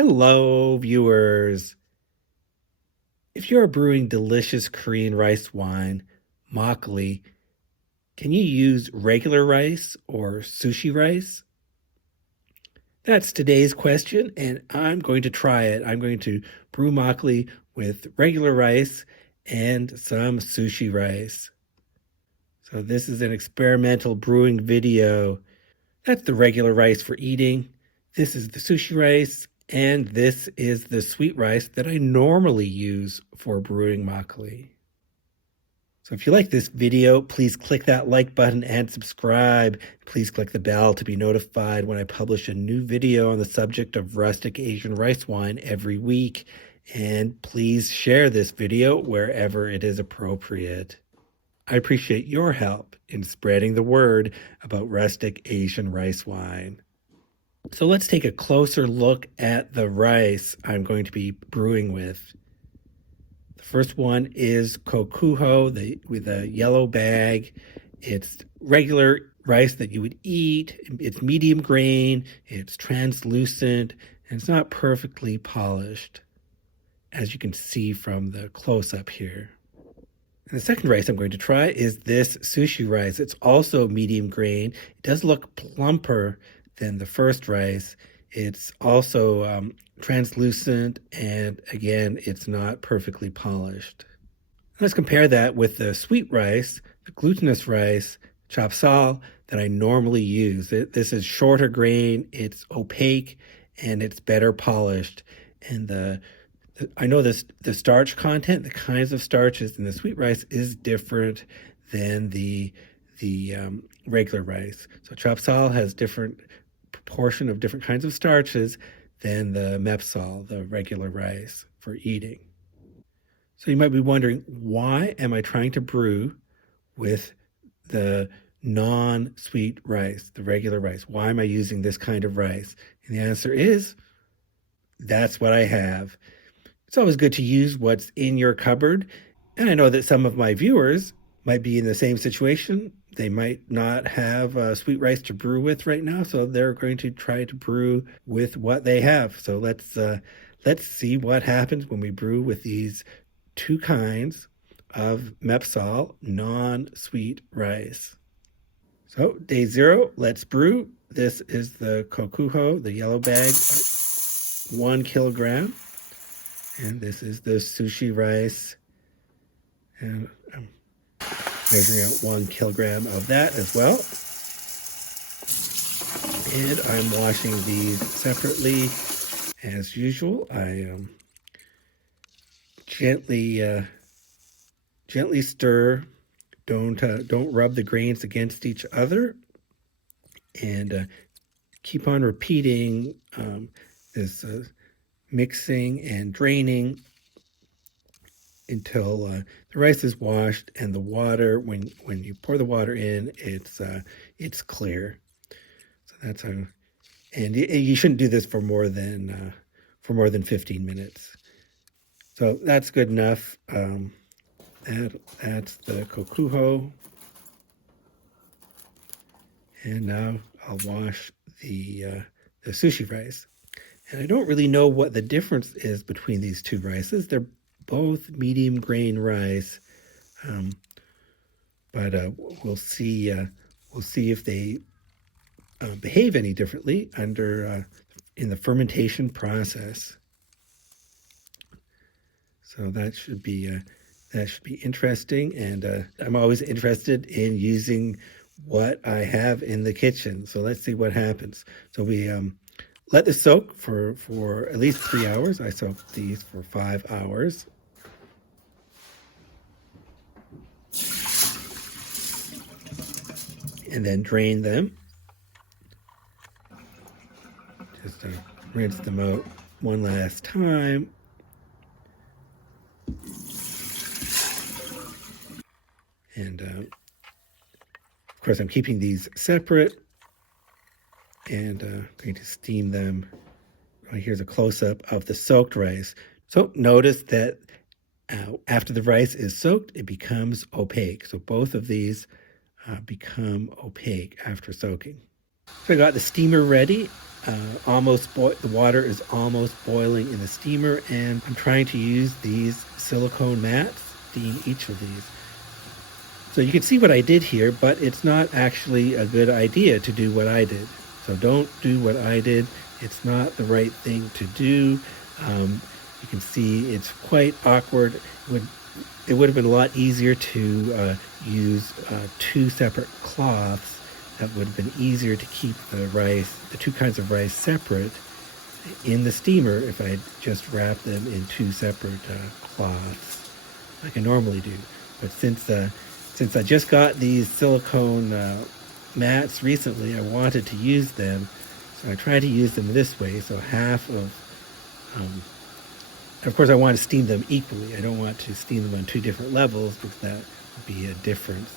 Hello, viewers. If you're brewing delicious Korean rice wine, makgeolli, can you use regular rice or sushi rice? That's today's question, and I'm going to try it. I'm going to brew makgeolli with regular rice and some sushi rice. So this is an experimental brewing video. That's the regular rice for eating. This is the sushi rice, and this is the sweet rice that I normally use for brewing makgeolli. So if you like this video, please click that like button and subscribe. Please click the bell to be notified when I publish a new video on the subject of rustic Asian rice wine every week. And please share this video wherever it is appropriate. I appreciate your help in spreading the word about rustic Asian rice wine. So let's take a closer look at the rice I'm going to be brewing with. The first one is kokuho, with a yellow bag. It's regular rice that you would eat. It's medium grain, it's translucent, and it's not perfectly polished, as you can see from the close-up here. And the second rice I'm going to try is this sushi rice. It's also medium grain. It does look plumper than the first rice. It's also translucent, and again, it's not perfectly polished. Let's compare that with the sweet rice, the glutinous rice, chapsal, that I normally use. This is shorter grain, it's opaque, and it's better polished. And I know the starch content, the kinds of starches in the sweet rice is different than the regular rice. So chapsal has different proportion of different kinds of starches than the mepsal, the regular rice for eating. So you might be wondering, why am I trying to brew with the non-sweet rice, the regular rice? Why am I using this kind of rice? And the answer is, that's what I have. It's always good to use what's in your cupboard. And I know that some of my viewers might be in the same situation. They might not have sweet rice to brew with right now, so they're going to try to brew with what they have. So let's see what happens when we brew with these two kinds of mepsal non-sweet rice. So day 0, let's brew. This is the kokuho, the yellow bag, 1 kilogram. And this is the sushi rice. And I'm measuring out 1 kilogram of that as well. And I'm washing these separately. As usual, I gently stir. Don't rub the grains against each other. And keep on repeating this mixing and draining until the rice is washed, and the water, when you pour the water in, it's clear. So that's how. And you shouldn't do this for more than 15 minutes. So that's good enough. That's the kokuho. And now I'll wash the sushi rice. And I don't really know what the difference is between these two rices. They're both medium grain rice, but we'll see. We'll see if they behave any differently in the fermentation process. So that should be interesting. And I'm always interested in using what I have in the kitchen. So let's see what happens. So we let this soak for at least 3 hours. I soaked these for 5 hours. And then drain them. Just rinse them out one last time. And of course, I'm keeping these separate. And going to steam them. Here's a close-up of the soaked rice. So notice that after the rice is soaked, it becomes opaque. So both of these become opaque after soaking. So I got the steamer ready. The water is almost boiling in the steamer, and I'm trying to use these silicone mats, steam each of these. So you can see what I did here, but it's not actually a good idea to do what I did. So don't do what I did. It's not the right thing to do. You can see it's quite awkward. It would have been a lot easier to use two separate cloths. That would have been easier to keep the two kinds of rice separate in the steamer if I just wrapped them in two separate cloths like I normally do. But since I just got these silicone mats recently, I wanted to use them, so I tried to use them this way. So of course, I want to steam them equally. I don't want to steam them on two different levels because that would be a difference.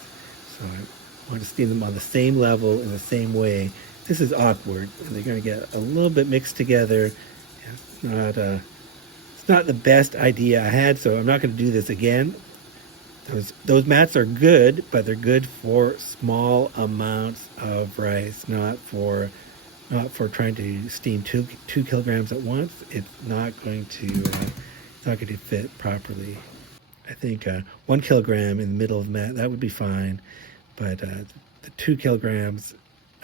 So I want to steam them on the same level in the same way. This is awkward, and they're going to get a little bit mixed together. It's not the best idea I had, so I'm not going to do this again. Those mats are good, but they're good for small amounts of rice, not for trying to steam two kilograms at once. It's not going to fit properly. I think 1 kilogram in the middle of the mat, that would be fine, but the 2 kilograms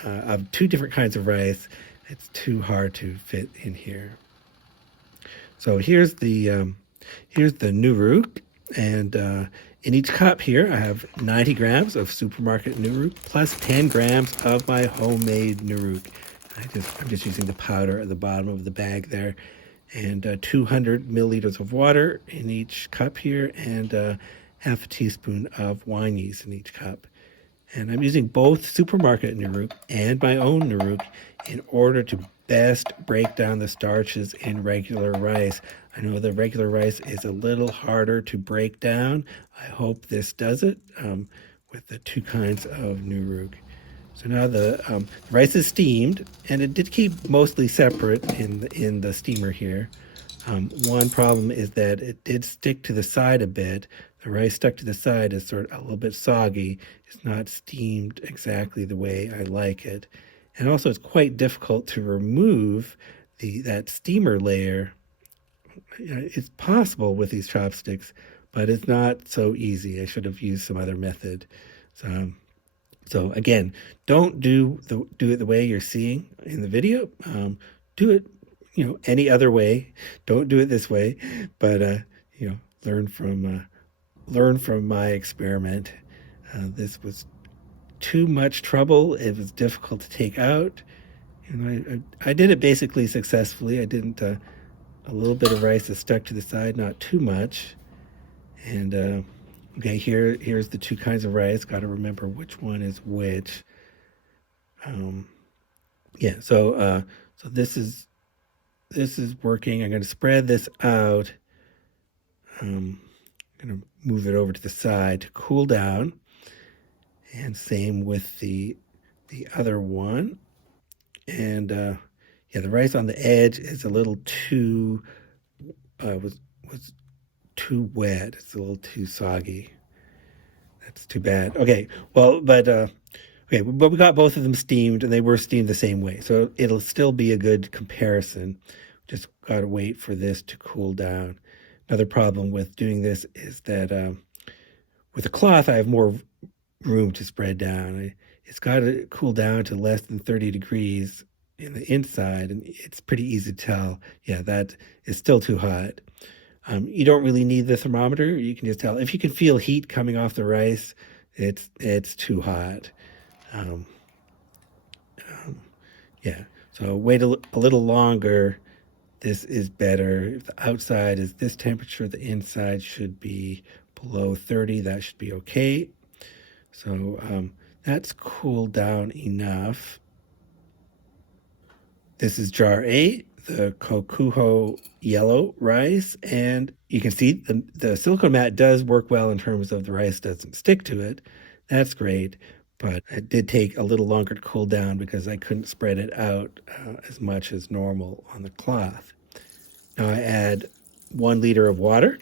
of two different kinds of rice, it's too hard to fit in here. So here's the nuruk, and in each cup here I have 90 grams of supermarket nuruk plus 10 grams of my homemade nuruk. I'm just using the powder at the bottom of the bag there, and 200 milliliters of water in each cup here, and half a teaspoon of wine yeast in each cup. And I'm using both supermarket nuruk and my own nuruk in order to best break down the starches in regular rice. I know the regular rice is a little harder to break down. I hope this does it with the two kinds of nuruk. So now the rice is steamed, and it did keep mostly separate in the steamer here. One problem is that it did stick to the side a bit. The rice stuck to the side is sort of a little bit soggy. It's not steamed exactly the way I like it. And also it's quite difficult to remove that steamer layer. It's possible with these chopsticks, but it's not so easy. I should have used some other method. So again, don't do it the way you're seeing in the video. Do it, any other way. Don't do it this way, but learn from my experiment. This was too much trouble. It was difficult to take out. I did it basically successfully. I didn't. A little bit of rice is stuck to the side, not too much. And okay, here's the two kinds of rice. Got to remember which one is which. Yeah. So this is working. I'm going to spread this out. I'm going to move it over to the side to cool down. And same with the other one. And yeah, the rice on the edge is a little too was too wet. It's a little too soggy. That's too bad. Okay, well, but we got both of them steamed, and they were steamed the same way, so it'll still be a good comparison. Just got to wait for this to cool down. Another problem with doing this is that with a cloth, I have more room to spread down. It's got to cool down to less than 30 degrees in the inside, and it's pretty easy to tell, yeah, that is still too hot. You don't really need the thermometer. You can just tell. If you can feel heat coming off the rice, it's too hot. Yeah, so wait a little longer. This is better. If the outside is this temperature, the inside should be below 30. That should be okay. So that's cooled down enough. This is jar 8, the kokuho yellow rice, and you can see the silicone mat does work well in terms of the rice doesn't stick to it. That's great, but it did take a little longer to cool down because I couldn't spread it out as much as normal on the cloth. Now I add 1 liter of water,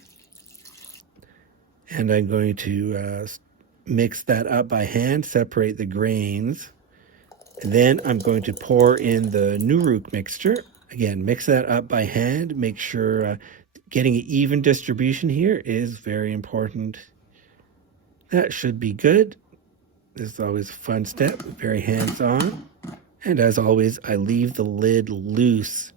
and I'm going to mix that up by hand, separate the grains. And then I'm going to pour in the Nuruk mixture. Again, mix that up by hand. Make sure getting an even distribution here is very important. That should be good. This is always a fun step, very hands-on. And as always, I leave the lid loose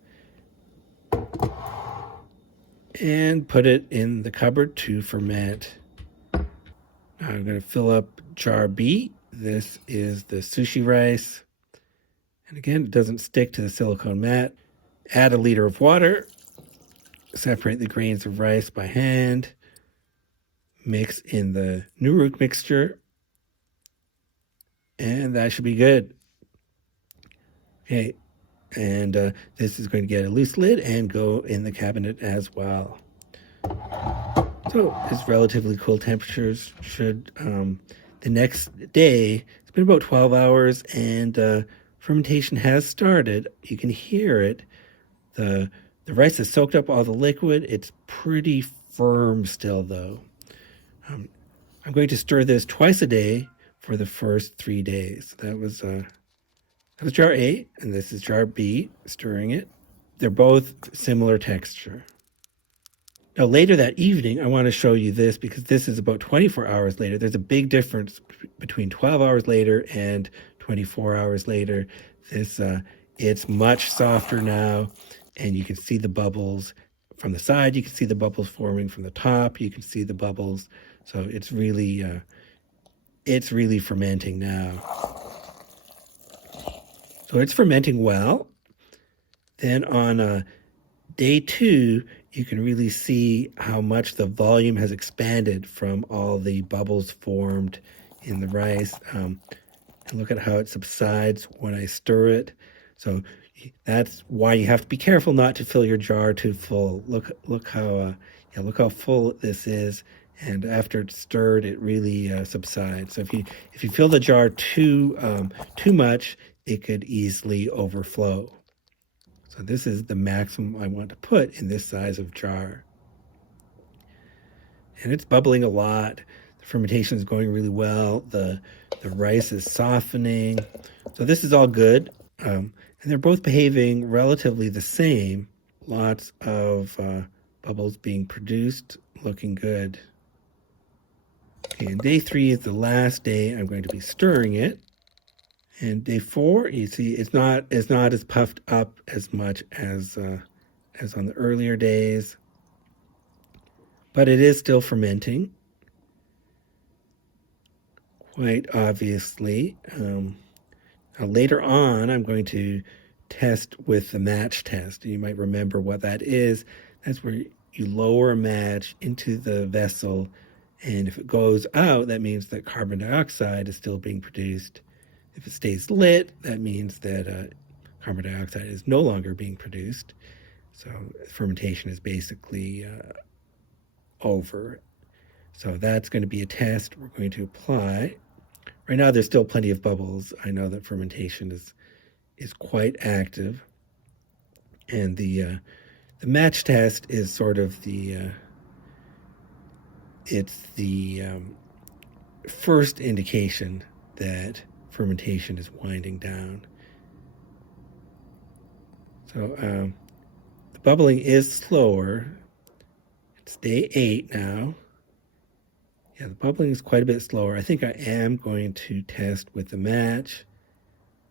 and put it in the cupboard to ferment. Now I'm going to fill up jar B. This is the sushi rice. And again, it doesn't stick to the silicone mat. Add a liter of water. Separate the grains of rice by hand. Mix in the Nuruk mixture. And that should be good. Okay, and this is going to get a loose lid and go in the cabinet as well. So it's relatively cool temperatures. Should the next day, it's been about 12 hours and fermentation has started. You can hear it. The rice has soaked up all the liquid. It's pretty firm still though. I'm going to stir this twice a day for the first 3 days. That was jar A, and this is jar B, stirring it. They're both similar texture. Now, later that evening, I want to show you this because this is about 24 hours later. There's a big difference between 12 hours later and 24 hours later. It's much softer now, and you can see the bubbles from the side. You can see the bubbles forming from the top. You can see the bubbles. So it's really fermenting now. So it's fermenting well. Then on day 2, you can really see how much the volume has expanded from all the bubbles formed in the rice. And look at how it subsides when I stir it. So that's why you have to be careful not to fill your jar too full. Look how full this is. And after it's stirred, it really subsides. So if you fill the jar too much, it could easily overflow. So this is the maximum I want to put in this size of jar. And it's bubbling a lot. The fermentation is going really well. The rice is softening. So this is all good. And they're both behaving relatively the same. Lots of bubbles being produced, looking good. Okay, and day 3 is the last day I'm going to be stirring it. And day 4, you see, it's not as puffed up as much as on the earlier days, but it is still fermenting, quite obviously. Now later on, I'm going to test with the match test. You might remember what that is. That's where you lower a match into the vessel, and if it goes out, that means that carbon dioxide is still being produced. If it stays lit, that means that carbon dioxide is no longer being produced. So fermentation is basically over. So that's going to be a test we're going to apply. Right now, there's still plenty of bubbles. I know that fermentation is quite active. And the match test is sort of the first indication that fermentation is winding down. So the bubbling is slower. It's day 8 now. Yeah, the bubbling is quite a bit slower. I think I am going to test with the match,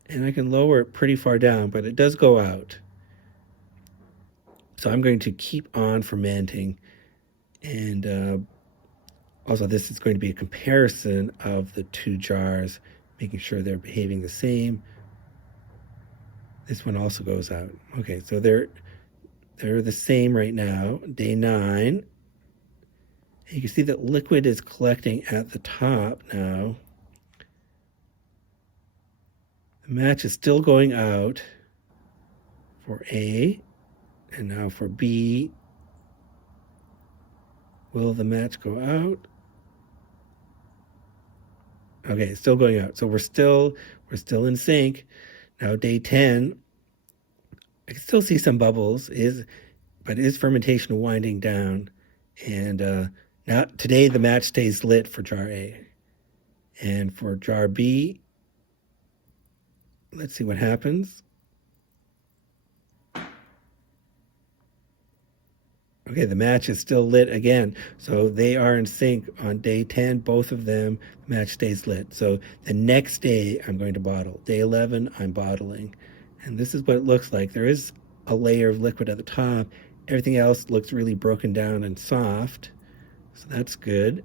and I can lower it pretty far down, but it does go out. So I'm going to keep on fermenting, and also this is going to be a comparison of the 2 jars, making sure they're behaving the same. This one also goes out. Okay, so they're the same right now. Day 9. You can see that liquid is collecting at the top now. The match is still going out for A, and now for B. Will the match go out? Okay, it's still going out. So we're still in sync. Now day 10, I can still see some bubbles, but is fermentation winding down? And now today the match stays lit for jar A. And for jar B, Let's see what happens. Okay, the match is still lit again. So they are in sync on day 10. Both of them, the match stays lit. So the next day, I'm going to bottle. Day 11, I'm bottling. And this is what it looks like. There is a layer of liquid at the top. Everything else looks really broken down and soft. So that's good.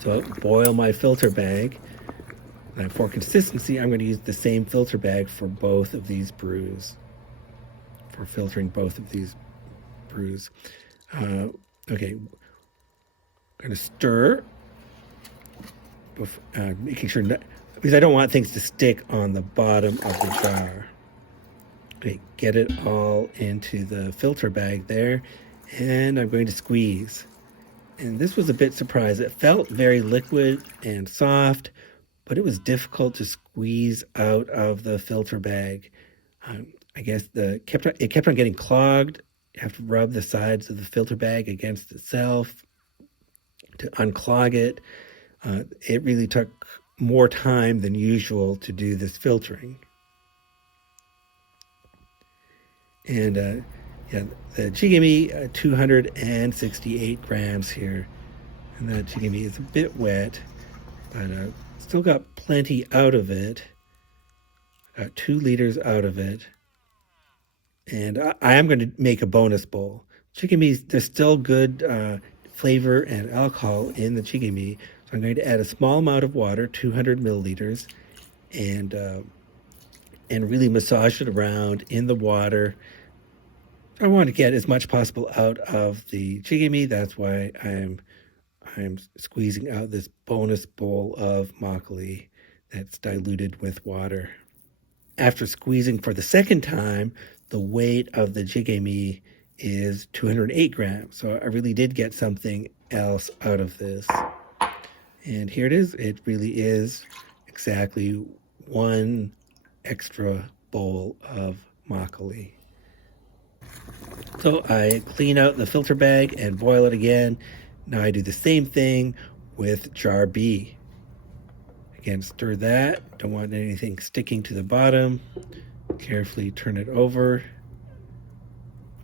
So boil my filter bag. And for consistency, I'm going to use the same filter bag for both of these brews, for filtering both of these brews. Okay, I'm going to stir, making sure, because I don't want things to stick on the bottom of the jar. Okay, get it all into the filter bag there, and I'm going to squeeze. And this was a bit surprised. It felt very liquid and soft, but it was difficult to squeeze out of the filter bag. I guess it kept on getting clogged. You have to rub the sides of the filter bag against itself to unclog it. It really took more time than usual to do this filtering. And yeah, the chigimi, 268 grams here. And that chigimi is a bit wet, but still got plenty out of it. Got 2 liters out of it. And I am going to make a bonus bowl. Chigimi, there's still good flavor and alcohol in the chigimi. So I'm going to add a small amount of water, 200 milliliters, and really massage it around in the water. I want to get as much possible out of the chigimi. That's why I'm squeezing out this bonus bowl of makgeolli that's diluted with water. After squeezing for the second time, the weight of the chigimi is 208 grams. So I really did get something else out of this. And here it is. It really is exactly 1 extra bowl of makgeolli. So I clean out the filter bag and boil it again. Now I do the same thing with jar B. Again, stir that. Don't want anything sticking to the bottom. Carefully turn it over.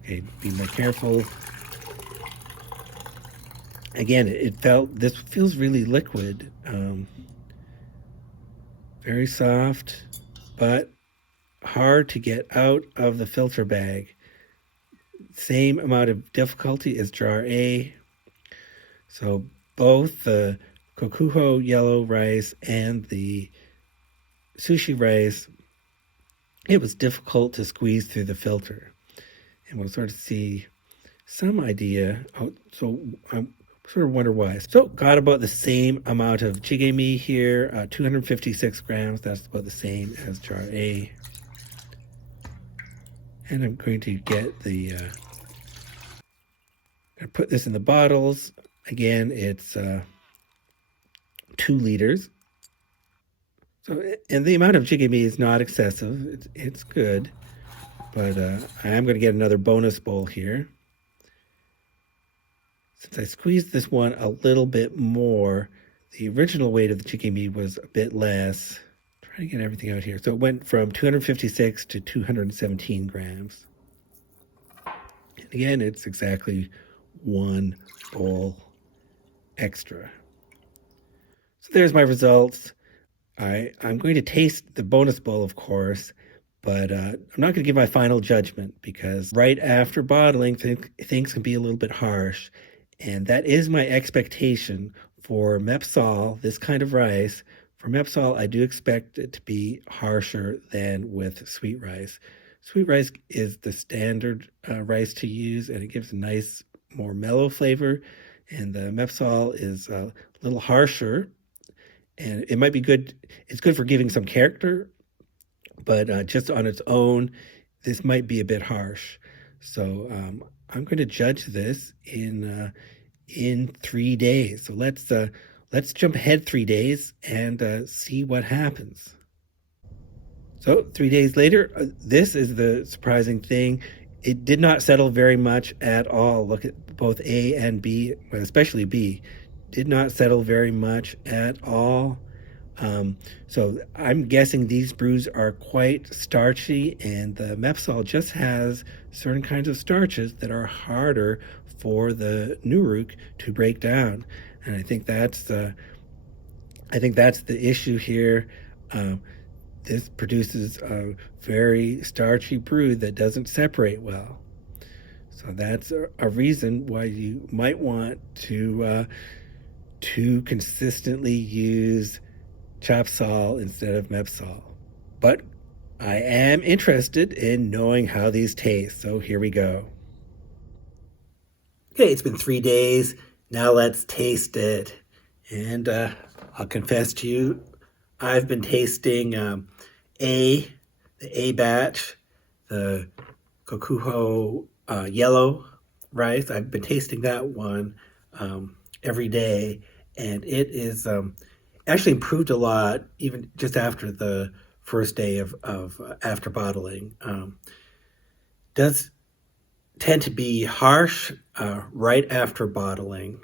Okay, be more careful. Again, this feels really liquid. Very soft, but hard to get out of the filter bag. Same amount of difficulty as jar A. So both the kokuho yellow rice and the sushi rice, it was difficult to squeeze through the filter. And we'll sort of see some idea. So I sort of wonder why. So got about the same amount of chigimi here, 256 grams. That's about the same as jar A. And I'm going to get put this in the bottles. Again, it's 2 liters. So, and the amount of chigimi is not excessive. It's good. But I am going to get another bonus bowl here. Since I squeezed this one a little bit more, the original weight of the chigimi was a bit less. Trying to get everything out here. So it went from 256 to 217 grams. And again, it's exactly 1 bowl extra. So there's my results. I'm going to taste the bonus bowl, of course, but I'm not going to give my final judgment because right after bottling, things can be a little bit harsh. And that is my expectation for mepsal, this kind of rice. For mepsal, I do expect it to be harsher than with sweet rice. Sweet rice is the standard rice to use, and it gives a nice, more mellow flavor. And the mepsal is a little harsher, and it might be good. It's good for giving some character, but just on its own, this might be a bit harsh. So I'm going to judge this in 3 days. So let's jump ahead 3 days and see what happens. So 3 days later, this is the surprising thing. It did not settle very much at all. Look at both A and B, especially B, did not settle very much at all. Um, so I'm guessing these brews are quite starchy, and the Mepsol just has certain kinds of starches that are harder for the Nuruk to break down. And I think that's the issue here. Um, this produces a very starchy brew that doesn't separate well. So that's a reason why you might want to consistently use Chapsol instead of Mepsol. But I am interested in knowing how these taste, so here we go. Okay, it's been 3 days. Now let's taste it. And I'll confess to you, I've been tasting A, the A batch, the Kokuho yellow rice. I've been tasting that one every day, and it is actually improved a lot, even just after the first day of after bottling. Does tend to be harsh right after bottling,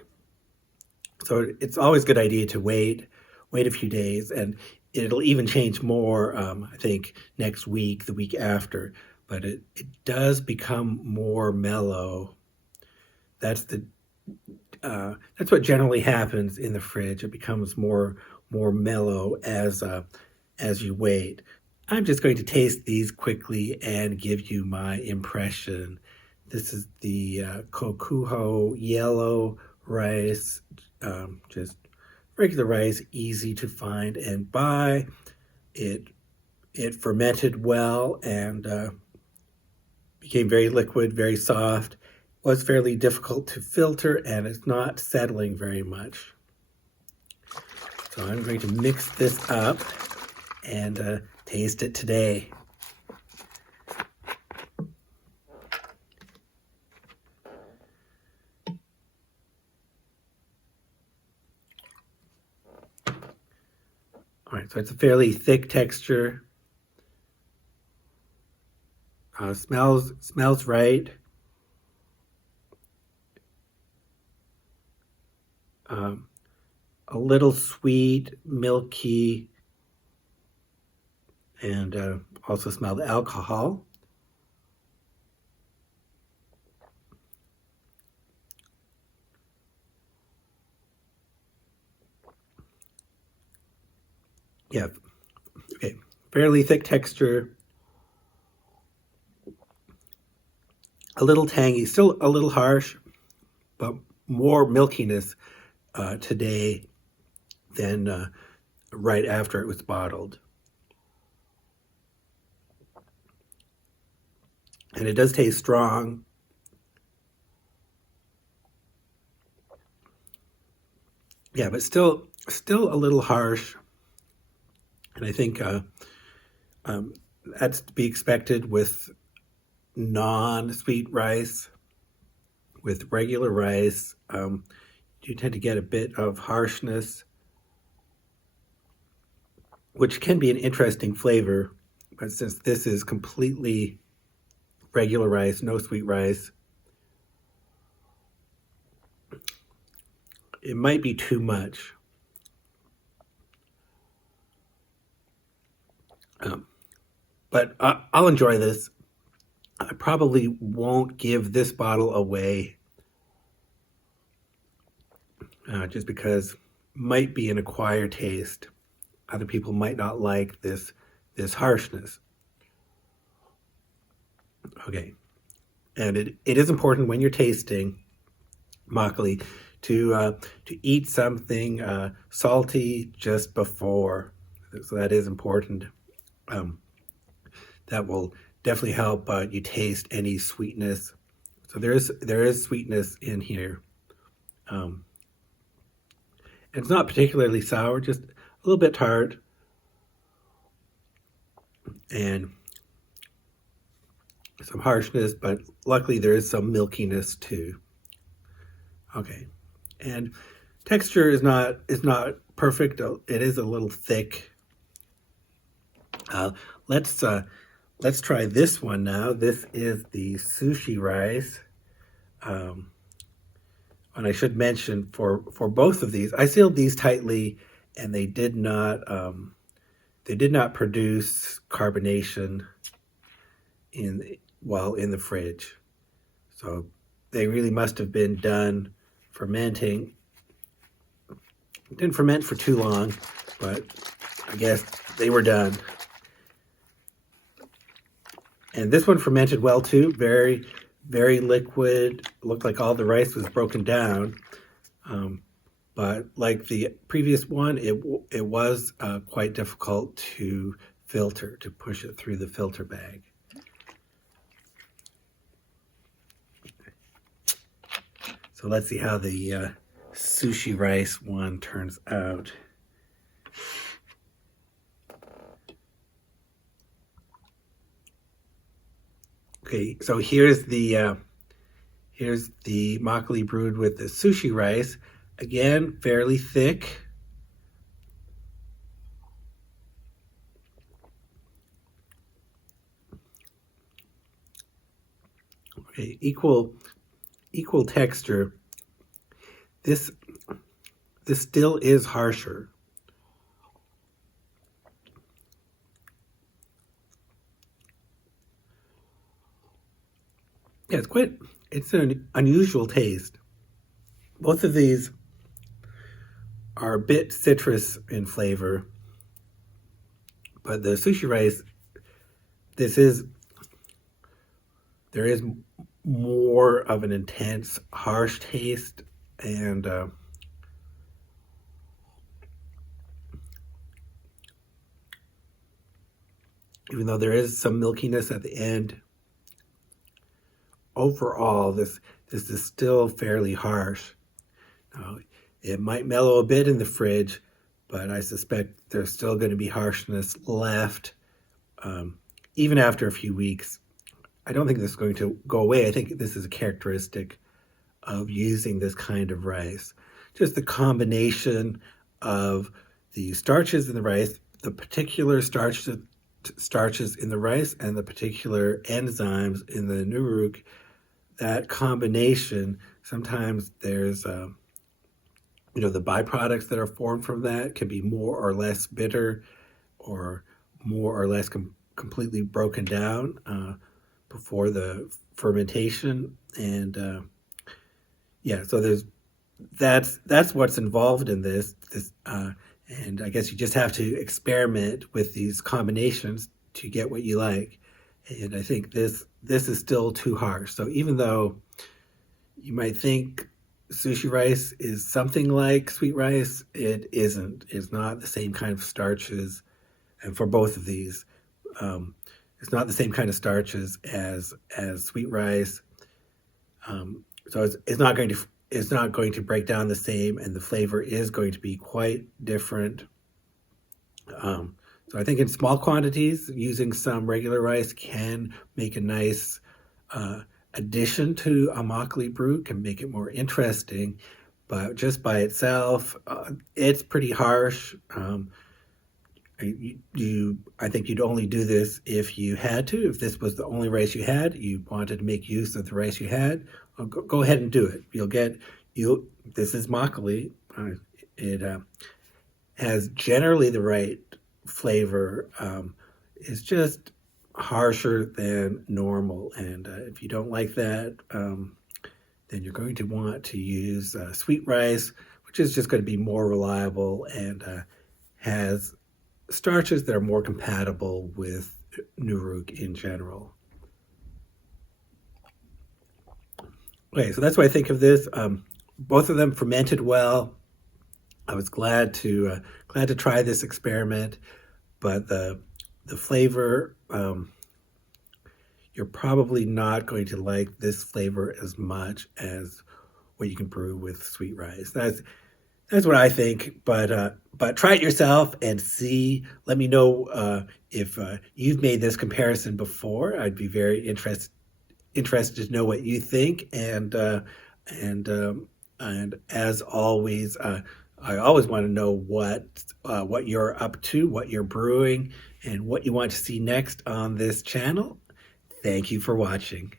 so it's always a good idea to wait a few days, and it'll even change more. I think next week, the week after, but it does become more mellow. That's the that's what generally happens in the fridge. It becomes more mellow as you wait. I'm just going to taste these quickly and give you my impression. This is the Kokuho yellow rice, just regular rice, easy to find and buy. It it fermented well and became very liquid, very soft. Was fairly difficult to filter, and it's not settling very much. So I'm going to mix this up and taste it today. All right, so it's a fairly thick texture. Smells right. A little sweet, milky, and also smell the alcohol. Yeah, okay, fairly thick texture, a little tangy, still a little harsh, but more milkiness today than right after it was bottled. And it does taste strong. Yeah, but still a little harsh. And I think that's to be expected with non-sweet rice. With regular rice, you tend to get a bit of harshness, which can be an interesting flavor. But since this is completely regular rice, no sweet rice, it might be too much. But I'll enjoy this. I probably won't give this bottle away just because it might be an acquired taste. Other people might not like this harshness. Okay, and it is important when you're tasting makgeolli to eat something salty just before. So that is important. Um, that will definitely help you taste any sweetness. So there is sweetness in here. Um, it's not particularly sour, just a little bit tart, and some harshness, but luckily there is some milkiness too. Okay, and texture is not perfect. It is a little thick. Uh, let's let's try this one now. This is the sushi rice. And I should mention for both of these, I sealed these tightly and they did not produce carbonation while in the fridge. So they really must have been done fermenting. It didn't ferment for too long, but I guess they were done. And this one fermented well too, very, very liquid. Looked like all the rice was broken down. But like the previous one, it was quite difficult to filter, to push it through the filter bag. So let's see how the sushi rice one turns out. Okay, so here's the makgeolli brewed with the sushi rice. Again, fairly thick. Okay, equal texture. This still is harsher. Yeah, it's an unusual taste. Both of these are a bit citrus in flavor, but the sushi rice, there is more of an intense, harsh taste, and even though there is some milkiness at the end, overall, this is still fairly harsh. Now, it might mellow a bit in the fridge, but I suspect there's still going to be harshness left even after a few weeks. I don't think this is going to go away. I think this is a characteristic of using this kind of rice. Just the combination of the starches in the rice, the particular starches in the rice, and the particular enzymes in the nuruk, that combination, sometimes there's the byproducts that are formed from that can be more or less bitter or more or less completely broken down before the fermentation. And yeah, so that's what's involved in this. And I guess you just have to experiment with these combinations to get what you like. And I think this is still too harsh. So even though you might think sushi rice is something like sweet rice, it isn't. It's not the same kind of starches. And for both of these, it's not the same kind of starches as sweet rice. So it's not going to break down the same, and the flavor is going to be quite different. So I think in small quantities, using some regular rice can make a nice addition to a makgeolli brew, can make it more interesting. But just by itself, it's pretty harsh. I think you'd only do this if you had to. If this was the only rice you had, you wanted to make use of the rice you had, go ahead and do it. This is makgeolli. It has generally the right flavor. It's just harsher than normal, and if you don't like that, then you're going to want to use sweet rice, which is just going to be more reliable and has starches that are more compatible with nuruk in general. Okay, so that's what I think of this. Both of them fermented well. I was glad to try this experiment, but the flavor, you're probably not going to like this flavor as much as what you can brew with sweet rice. That's what I think, but try it yourself and see. Let me know if you've made this comparison before. I'd be very interested to know what you think. And as always, I always want to know what you're up to, what you're brewing, and what you want to see next on this channel. Thank you for watching.